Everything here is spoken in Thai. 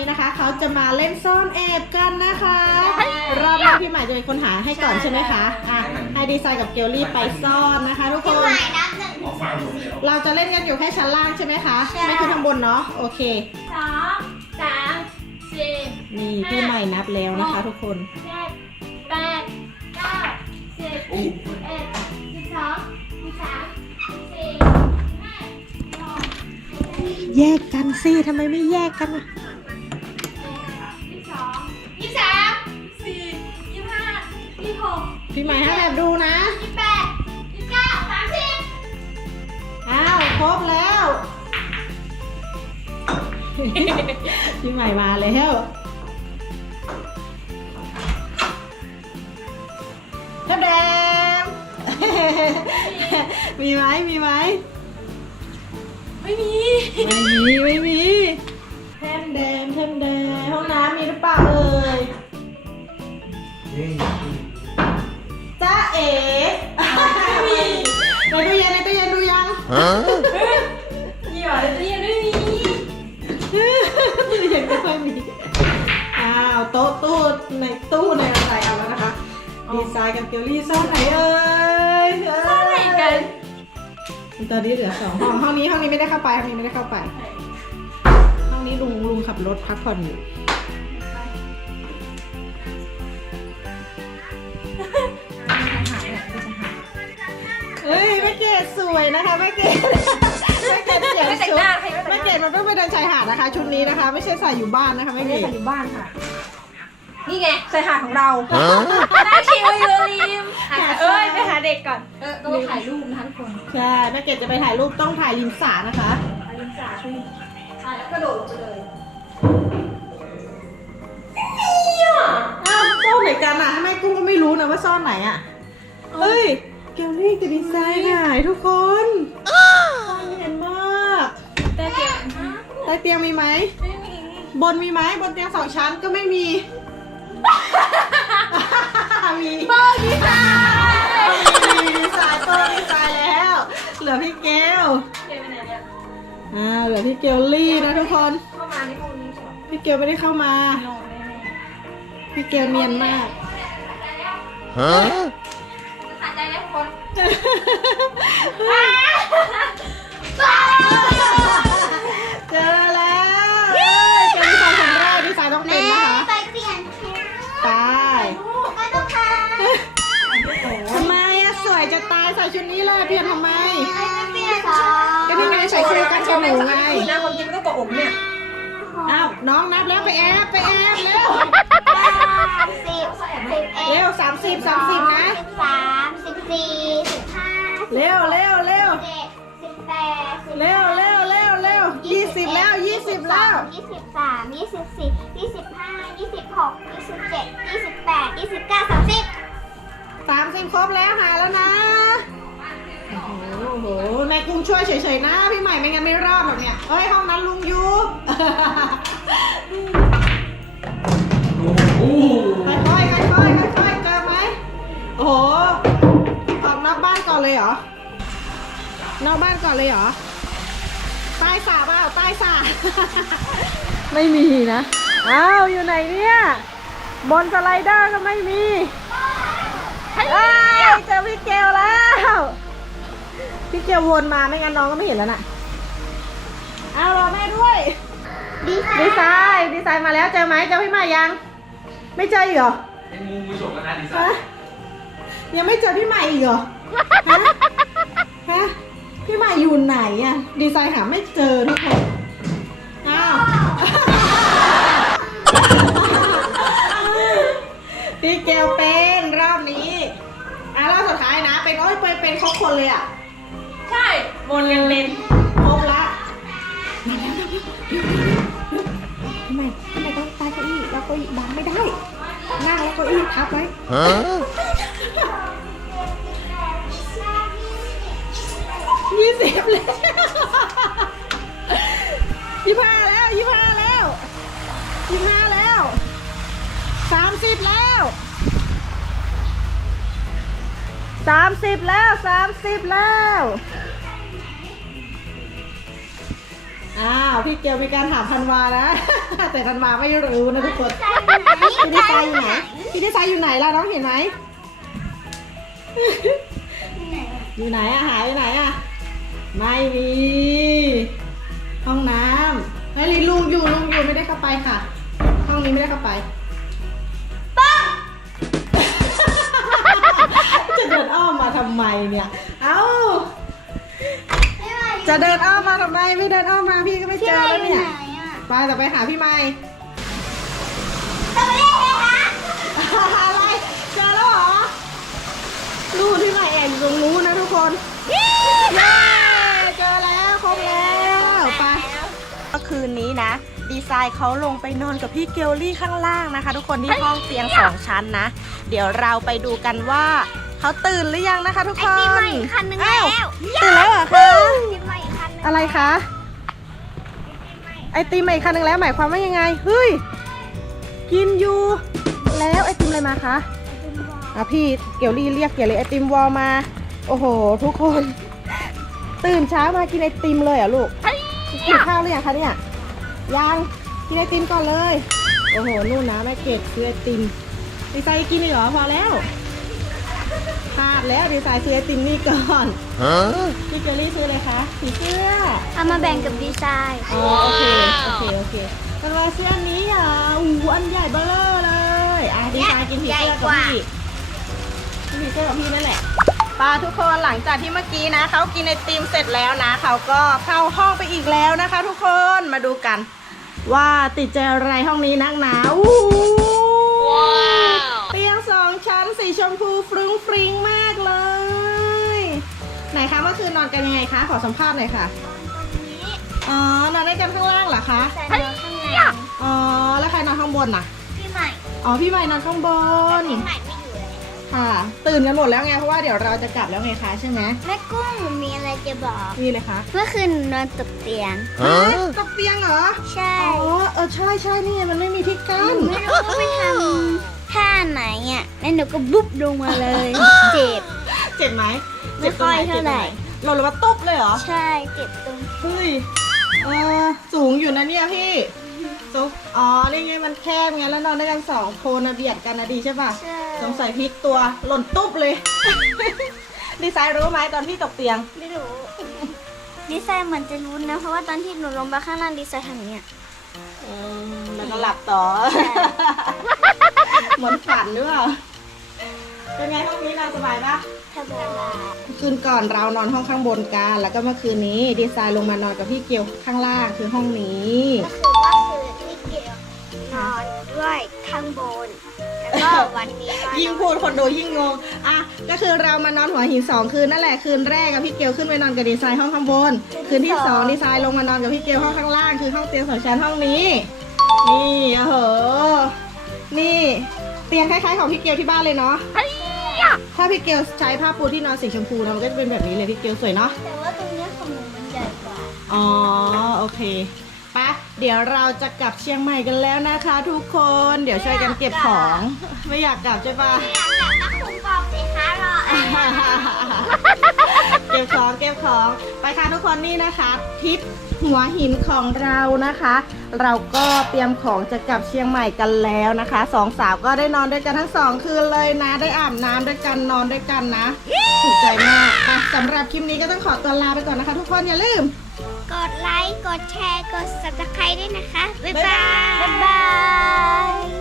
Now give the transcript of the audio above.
นี้นะคะ เขาจะมาเล่นซ่อนแอบกันนะคะรอบแรกพี่ใหม่จะเป็นคนหาให้ก่อนใช่ไหมคะอะให้ดีไซน์กับเกลลี่ไปซ่อนนะคะ ทุกคพี่นใหม่นับหนึ่งออกมาหมดแล้วเราจะเล่นกันอยู่แค่ชั้นล่างใช่ไหมคะใช่ ไม่คือข้างบนเนาะโอเค สองสามสี่นี่พี่ใหม่นับแล้วนะคะ ทุกคน เจ็ดแปดเก้าสิบสิบเอ็ดสิบสองสิบสามสิบสี่สิบห้าสิบหก แยกกันสิทำไมไม่แยกกันอะ พี่ใหม่ให้แบบดูนะยี่สิบแปดยี่สิบเก้าสามสิบอ้าวครบแล้ว พี่ใหม่มาแล้วท่าแดมมีไหมมีไหมไม่มี ไม่มีไม่มีแทมแดมแทมแดมห้องน้ำมีหรือเปล่าเอ่ยจ้า เอ๋ไม่มีในตู้เย็นในตู้เย็นดูยังนี่หรอจะยังไม่มียังไม่ค่อยมี อ้าวโต๊ะตู้ในตู้ในอะไรเอาแล้วนะคะ ดีไซน์กับเกลลี่ซ่อนไหนเอ่ยซ่อนไหนกันตอนนี้เหลือสองห้องห้องนี้ห้องนี้ไม่ได้เข้าไปห้องนี้ไม่ได้เข้าไป ห้องนี้ลุงลุงขับรถพักผ่อนอยู่ วยนะคะแม่เกดแม่เกดเปลี่ยนไม่แต่งชุดหน้าใครไม่แต่แม่งหเกน้าดมันต้องไปเดินชายหาดนะคะ ชุดนี้นะคะ ไม่ใช่ใส่อยู่บ้านนะคะแม่เกดอยู่บ้านค่ะ นี่ไงชายหาดของเราได้คิวอยู่ริมเอ้ยไปหาเด็กก่อน เออต้องถ่ายรูปนะคะทุกคนใช่แม่เกดจะไปถ่ายรูปต้องถ่ายริมสระนะคะถ่ายริมสระใช่ถ่ายแล้วกระโดดลงไปเลยอ้าวซ่อนไหนกันอะทำไมกุ้งก็ไม่รู้นะว่าซ่อนไหนอะเฮ้ย เกลลี่กับดีไซน์หายทุกคนซ่อนเห็นมากแต่เก็บใต้เตียงมีไหม ไม่มีบนมีไหมบนเตียงสองชั้นก็ไม่มี มีเบอร์ดีไซน์มีดีไซน์ตัวดีไซน์แล้ว เหลือพี่เกลเก็บไปไหนเนี่ยอ่าเหลือพี่เกลลี่นะทุกคน เข้ามาในห้องนี้ใช่ไหมพี่เกลไม่ได้เข้ามาโน่แน่พี่เกลเนียนมาก Huh? ๆ เจอแล้วเอ้ยเจอดีไซน์คนแรกดีไซน์ต้องเป็นนะคะไปเปลี่ยนชุดไปก็ต้องททำไมอะสวยจะตายใส่ชุดนี้เลยเปลี่ยนทำไมำเปลี่ยนสองก็นี่ไงใส่คู่กันกับหนูไงคุณนะความจริงไม่ต้องกดอกเนี่ย อ้าวน้องนับแล้วไปแอบไปแอบเร็ว สิบสิบเอ็ดเร็วสามสิบสามสิบนะ สิบสามสิบสี่สิบห้าเร็วเร็วเร็วเจ็ดสิบแปดสิบเร็วเร็วเร็วเร็วยี่สิบแล้วยี่สิบแล้ว ยี่สิบสามยี่สิบสี่ยี่สิบห้ายี่สิบหกยี่สิบเจ็ดยี่สิบแปดยี่สิบเก้าสามสิบสามสิบครบแล้วหายแล้วนะ โอ้โหโอ้โหนายกุ้งช่วยเฉยๆนะ พี่ใหม่ไม่งั้นไม่รอดหรอกเนี่ย เอ้ยห้องนั้นลุงยูโอ้โค่อยๆค่อยๆค่อยๆเจอไหมโอ้โหออกนอกบ้านก่อนเลยเหรอ นอกบ้านก่อนเลยเหรอ ใต้สาเปล่าใต้สา ไม่มีนะ อ้าว อยู่ไหนเนี่ย บนสไลเดอร์ก็ไม่มีเอ้ยเจอพี่เกลแล้ว พี่เกลวนมาไม่งั้นน้องก็ไม่เห็นแล้วน่ะ เอารอแม่ด้วย ดีไซดีน์ไซน์ดีไซน์มาแล้วเจอไหมเจอพี่ใหม่ยัง ไม่เจออีกเหรอไอ้งูงูฉกกันนะดีไซฮะน์ยังไม่เจอพี่ใหม่อีกเหรอฮะฮะพี่ใหม่อยู่ไหนอะดีไซน์หาไม่เจอทุกคนอ้าวพี่เกลเป็นรอบนี้อะรอบสุดท้ายนะ เป็นโอ้ยเป็นเป็นครบคนเลยอะใช่บนกันเป็นครบละทำไมทำไมต้องใต้เก้าอี้แล้วเก้าอี้บังไม่ได้ นั่งแล้วเก้าอี้ทับไว้ Huh? ยี่สิบแล้วยี่ห้าแล้วยี่ห้าแล้วยี่ห้าแล้วสามสิบแล้วสามสิบแล้วสามสิบแล้ว พี่เกียวมีการถามธันวานะ แต่ธันวาไม่รู้นะทุกคนใจอยู่ไหนพี่ดีไซน์อยู่ไหนพี่ดีไซน์อยู่ไหนล่ะน้องเห็นไหมอยู่ไหนอะหายไปไหนอะไม่มีห้องน้ำเฮ้ยลุงอยู่ลุงอยู่ไม่ได้เข้าไปค่ะ ห้องนี้ไม่ได้เข้าไปป้องจะเดินอ้อมมาทำไมเนี่ย เอ้าไม่ไหว จะเดินอ้อมมาทำไมไม่เดินอ้อมมาพี่ก็ไม่เจพี่อไหวแล้วอยู่เนี่ยไหนอะไปแต่ไปหาพี่ไม้ต้องไปเรียกเลยคะอะไรเจอแล้วเหรอลูกที่ไม้แอบอยู่ตรงนู้นนะทุกคนเย้เจอแล้วครบแล้วไปเมื่อคืนนี้นะดีไซน์เขาลงไปนอนกับพี่เกลลี่ข้างล่างนะคะ ทุกคนที่ห้องเตียงสองชั้นนะ เดี๋ยวเราไปดูกันว่า เขาตื่นหรือยังนะคะทุกไอคติมนมาอีกคันนึงแล้วตื่นแล้วเหรอคะ ไอติมมาอีกคันนึงอะไรคะ ไอติมมาอีกคันหนึ่งแล้วหมายความว่ายังไง เฮ้ย กินอยู่ แล้วไอติมอะไรมาคะอะพี่เกลลี่เรียกเกลลี่ไอติมวอลมา โอ้โห ทุกคน ตื่นเช้ามากินไอติมเลยเหรอะลูกกินข้าวหรือยังคะเนี่ย ยังกินไอติมก่อนเลย โอ้โห นู่นนะแม่เกดซื้อไอติมดีไซน์กินเลยเหรอ พอแล้ว พลาดแล้วดีไซน์ซื้อไอติมนี่ก่อนพี่เกลลี่ซื้อเลยคะสีเสื้อเอามาแบ่งกับดีไซน์อ๋อโอเคโอเคโอเคมันว่าซื้ออันนี้เหรออู้หูอันใหญ่เบ้อเลยอะดีไซน์กินผีเสื้อกับพี่กินผีเสื้อกับพี่นั่นแหละปาทุกคนหลังจากที่เมื่อกี้นะเขากินไอติมเสร็จแล้วนะเขาก็เข้าห้องไปอีกแล้วนะคะ ทุกคนมาดูกัน ว่าติดใจอะไรห้องนี้นักหนาอู้หูเตียง สองชั้นสีชมพูฟรุ้งฟริ้งมากเลย ไหนคะเมื่อคืนนอนกันยังไงคะ ขอสัมภาษณ์หน่อยค่ะนี้อ๋อนอนด้วยกันข้างล่างเหรอคะใส่นอนข้างในอ๋อแล้วใครนอนข้างบนน่ะ พี่ใหม่อ๋อพี่ใหม่นอนข้างบนพี่ใหม่ไม่อยู่เลยค่ะ ตื่นกันหมดแล้วไงเพราะว่าเดี๋ยวเราจะกลับแล้วไงคะใช่ไหมแม่กุ้งมีอะไรจะบอก นี่เลยคะเมื่อคืนหนูนอนตกเตียงตกเตียงเหรอ ใช่ อ๋อเออใช่ใช่นี่ไงมันไม่มีที่กั้น ไม่รู้ว่าไปทำท่า ไหนอะแล้วหนูก็บุ๊บลงมาเลย เจ็บ เจ็บไหมไม่ค่อยเท่าไหร่หล่นลงมาตุ๊บเลยเหรอ ใช่เจ็บตรงเฮ้ยเออสูงอยู่นะเนี่ยพี่สูงอ๋อ นี่ไงมันแคบไงแล้วนอนด้วยกันสองคนนะเบียดกันนะดีใช่ป่ะ ใช่สงสัยพลิกตัวหล่นตุ๊บเลย ดีไซน์รู้ไหมตอนพี่ตกเตียง ไม่รู้ ดีไซน์เหมือนจะรู้นะ เพราะว่าตอนที่หนูลงไปข้างล่างดีไซน์ทำอย่างเนี้ยอืมแล้วก็หลับต่อ เหมือนฝันหรือเปล่าเป็นไงห้องนี้นอนสบายปะสบายคืนก่อนเรานอนห้องข้างบนกันแล้วก็เมื่อคืนนี้ดีไซน์ลงมานอนกับพี่เกียวข้างล่างคือห้องนี้ก็คือว่าคือที่เกี่ยวนอนด้วยข้างบนแล้วก็วันนี้มานอนยิ่งพูดคนดูยิ่งงงอะก็คือเรามานอนหัวหินสองคืนนั่นแหละคืนแรกกับพี่เกียวขึ้นไปนอนกับดีไซน์ห้องข้างบน คืนที่สองดีไซน์ลงมานอนกับพี่เกียวห้องข้างล่างคือห้องเตียงสองชั้นห้องนี้ นี่โอ้โหนี่ เตียงคล้ายๆของพี่เกียวที่บ้านเลยเนาะถ้าพี่เกลใช้ผ้าปูที่นอนสีชมพูนะมันก็จะเป็นแบบนี้เลยพี่เกลสวยเนาะแต่ว่าตรงเนี้ยของหนูมันใหญ่กว่าอ๋อโอเคปะเดี๋ยวเราจะกลับเชียงใหม่กันแล้วนะคะ ทุกคนเดี๋ยวช่วยกันเก็บของ ไม่อยากกลับใช่ปะไม่อยากกลับนะคุณบอกสิคะรออะไรเก็บของเก็บของไปค่ะทุกคนนี่นะคะทริป หัวหินของเรานะคะ เราก็เตรียมของจะกลับเชียงใหม่กันแล้วนะคะสองสาวก็ได้นอนด้วยกันทั้งสองคืนเลยนะ ได้อาบน้ำด้วยกันนอนด้วยกันนะถูกใจมากอะสำหรับคลิปนี้ก็ต้องขอตัวลาไปก่อนนะคะ ทุกคนอย่าลืม กดไลค์กดแชร์กด subscribe ด้วยนะคะ บ๊ายบายบ๊ายบาย